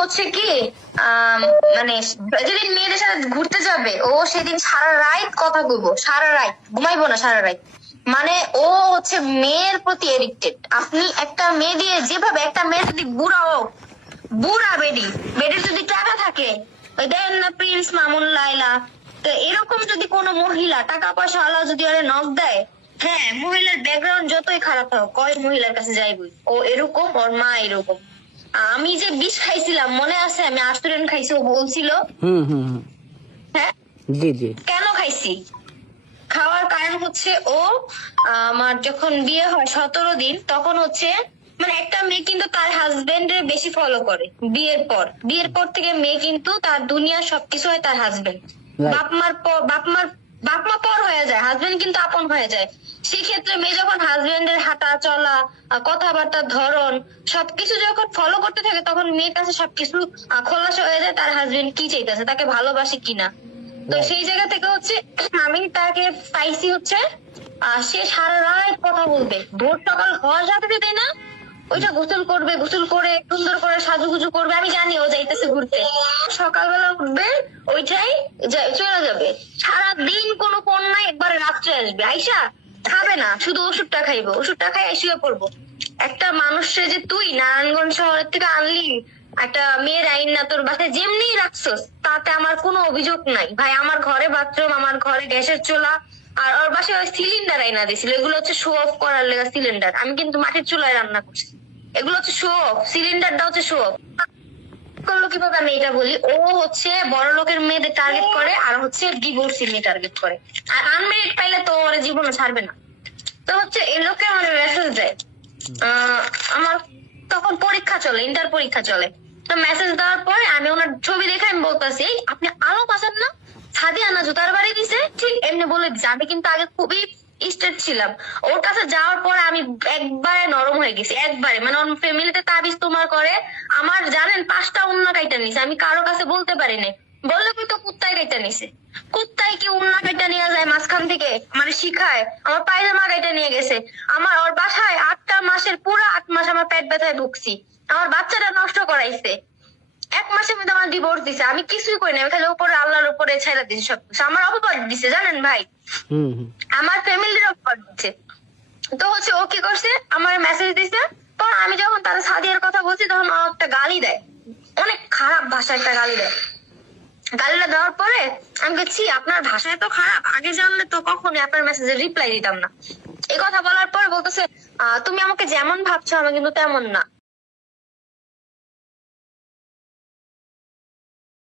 হচ্ছে কি মানে যেদিন মেয়েদের সাথে ঘুরতে যাবে ও সেদিন সারা রাত কথা বলবো, সারা রাত ঘুমাইবো না, সারা রাত। মানে ও হচ্ছে মেয়ের প্রতি এডিক্টেড। আপনি একটা মেয়ে দিয়ে যেভাবে, একটা মেয়ে যদি বুড়া হোক, বুড়া বেডি, বেডির যদি টাকা থাকে, ওই দেন না প্রিন্স মামুন লাইলা, তো এরকম যদি কোনো মহিলা টাকা পয়সা আলা যদি ওরে নক দেয়, হ্যাঁ মহিলার ব্যাকগ্রাউন্ড যতই খারাপ হোক কয় মহিলার কাছে যাইবই। ও এরকম, ওর মা এরকম। আমি যে বিষ খাইছিলাম মনে আছে, আমি আস্তুরেন খাইছি, ও বলছিল। হুম হুম হুম, হ্যাঁ জি জি। কেন খাইছি? খাওয়ার কারণ হচ্ছে ও আমার যখন বিয়ে হয় 17 দিন, তখন হচ্ছে মানে একটা মেয়ে কিন্তু তার হাজবেন্ডের বেশি ফলো করে। বিয়ের পর থেকে মেয়ে কিন্তু তার দুনিয়া সবকিছু হয় তার হাজবেন্ড। Right. বাপ মা পর হয়ে যায়, হাজবেন্ড কিন্তু আপন হয়ে যায়। সেক্ষেত্রে মেয়ে যখন হাজবেন্ডের হাঁটা চলা, কথাবার্তার ধরন সবকিছু যখন ফলো করতে থাকে, তখন মেয়ের কাছে সবকিছু খোলাসা হয়ে যায় তার হাজবেন্ড কি চাইতেছে, তাকে ভালোবাসে কিনা। তো Right. সেই জায়গা থেকে হচ্ছে আমি তাকে পাইছি হচ্ছে সে সারা রাত কথা বলবে, ভোর সকাল হওয়ার সাথে সাথে না ওইটা গোসল করবে, গোসল করে সুন্দর করে সাজুগুজু করবে, আমি জানি ও যাইতেছে ঘুরতে, সকালবেলা উঠবে, ওইটাই চলে যাবে। সারা দিন কোনো ফোন নাই, একবারে রাত্রে আসবে, আইসা খাবে না, শুধু ওষুধটা খাইবো, ওষুধটা খাই শুয়ে পড়বো। একটা মানুষে যে তুই নারায়ণগঞ্জ শহরের থেকে আনলি, একটা মেয়ের আইন না তোর বাসায় যেমনি রাখছস, তাতে আমার কোনো অভিযোগ নাই ভাই। আমার ঘরে বাথরুম, আমার ঘরে গ্যাসের চুলা, আর ওর বাসায় ওই সিলিন্ডার আইনা দিছিল, এগুলো হচ্ছে শো অফ করার লেগা সিলিন্ডার। আমি কিন্তু মাটির চুলায় রান্না করছি, এগুলো হচ্ছে শো অফ, সিলিন্ডারটা হচ্ছে শো অফ। করলো কিভাবে আমি এটা বলি, ও হচ্ছে বড় লোকের মেয়েদের টার্গেট করে, আর হচ্ছে ডিভোর্সি মেয়ে টার্গেট করে। আর আনমেরিড পাইলে তো ওর জীবনে ছাড়বে না। তো হচ্ছে এই লোকে আমার মেসেজ দেয়, আমার তখন পরীক্ষা চলে, ইন্টার পরীক্ষা চলে। তো মেসেজ দেওয়ার পরে আমি ওনার ছবি দেখে আমি বলতেছি, আপনি আলো পাচ্ছেন না, সাদিয়া জুতার বাড়ি দিছে, ঠিক এমনি বলে দিছে। আমি কিন্তু আগে খুবই স্টেট ছিলাম, ওর কাছে যাওয়ার পরে আমি একবারে নরম হয়ে গেছি, একবারে। মানে ওর ফ্যামিলিতে তাবিজ তোমার করে, আমার জানেন 5টা উন্না কাইটা নিছে, আমি কারো কাছে বলতে পারি নাই। বললে তো কুত্তায় কাইটা নিছে, কুত্তায় কি উন্না কাইটা নিয়ে যায় মাঝখান থেকে, মানে শিখায়। আমার পায়জামা কাইটা নিয়ে গেছে। আমার ওর বাসায় 8টা মাসের, পুরো 8 মাস আমার পেট ব্যথায় ভুগছি। আমার বাচ্চাটা নষ্ট করাইছে। 1 মাসের মধ্যে আমার ডিভোর্স দিছে, আমি কিছুই করি না, আমি খালি উপরে আল্লাহর উপরে ছেড়ে দিছি সবকিছু। আমার অপবাদ দিছে জানেন ভাই, হুম হুম, আমার ফ্যামিলির অপবাদ দিচ্ছে। তো হচ্ছে ও কি করছে, আমার মেসেজ দিছে। তো আমি যখন তাদের সাদিয়ার কথা বলছি, তখন ও একটা গালি দেয়, অনেক খারাপ ভাষায় একটা গালি দেয়। গালিটা দেওয়ার পরে আমি বলছি, আপনার ভাষা এত খারাপ, আগে জানলে তো কখনোই আপনার মেসেজে রিপ্লাই দিতাম না। এই কথা বলার পরে বলতেছে, তুমি আমাকে যেমন ভাবছো আমি কিন্তু তেমন না।